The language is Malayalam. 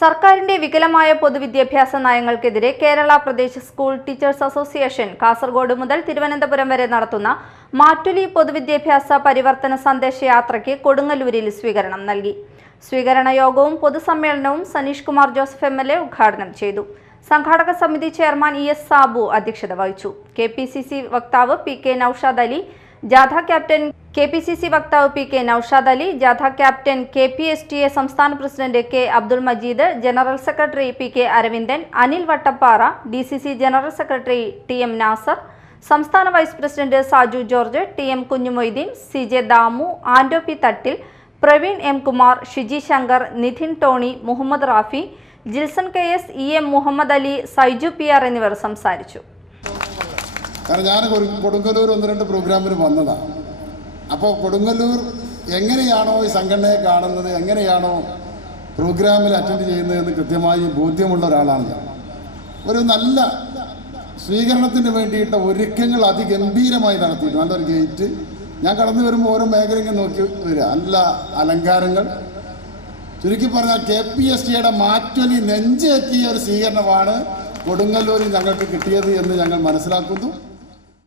സർക്കാരിന്റെ വികലമായ പൊതുവിദ്യാഭ്യാസ നയങ്ങൾക്കെതിരെ Kerala Pradesh School Teachers Association Kasaragod മുതൽ തിരുവനന്തപുരം വരെ നടത്തുന്ന മാറ്റുലി പൊതുവിദ്യാഭ്യാസ പരിവർത്തന സന്ദേശയാത്രയ്ക്ക് കൊടുങ്ങല്ലൂരിൽ സ്വീകരണം നൽകി. സ്വീകരണ യോഗവും പൊതുസമ്മേളനവും Sanish Kumar Joseph M L ഉദ്ഘാടനം ചെയ്തു. സംഘാടക സമിതി ചെയർമാൻ ഇ എസ് സാബു അധ്യക്ഷത വഹിച്ചു. കെ പി സി സി വക്താവ് പി കെ നൌഷാദ് അലി ജാഥ captain K P C C വക്താവ് പി കെ നൌഷാദ് അലി ജാഥ captain K P S T A സംസ്ഥാന president K Abdul Majeed general secretary P K Aravindan Anil Vattappara D C C general secretary T M Nasar സംസ്ഥാന vice president Saju George T M Kunjumoideen C J Damu Ando P Thattil Praveen M Kumar Shiji Shankar Nidhin Tony Muhammad Rafi Jilson K S E M Muhammad Ali Saiju P R എന്നിവർ സംസാരിച്ചു. കാരണം ഞാൻ കൊടു- കൊടുങ്ങല്ലൂർ ഒന്ന് രണ്ട് പ്രോഗ്രാമിന് വന്നതാണ് അപ്പോൾ കൊടുങ്ങല്ലൂർ എങ്ങനെയാണോ ഈ സംഘടനയെ കാണുന്നത് എങ്ങനെയാണോ പ്രോഗ്രാമിൽ അറ്റൻഡ് ചെയ്യുന്നതെന്ന് കൃത്യമായി ബോധ്യമുള്ള ഒരാളാണ് ഞാൻ. ഒരു നല്ല സ്വീകരണത്തിന് വേണ്ടിയിട്ട് ഒരുക്കങ്ങൾ അതിഗംഭീരമായി നടത്തിയിട്ട് നല്ലൊരു ഗേറ്റ്. ഞാൻ കടന്നു വരുമ്പോൾ ഓരോ മേഖലയും നോക്കി വരിക. നല്ല അലങ്കാരങ്ങൾ. ചുരുക്കി പറഞ്ഞാൽ കെ പി എസ് ടിയുടെ മാറ്റൊലി നെഞ്ചേറ്റിയ ഒരു സ്വീകരണമാണ് കൊടുങ്ങല്ലൂരിൽ ഞങ്ങൾക്ക് കിട്ടിയത് എന്ന് ഞങ്ങൾ മനസ്സിലാക്കുന്നു.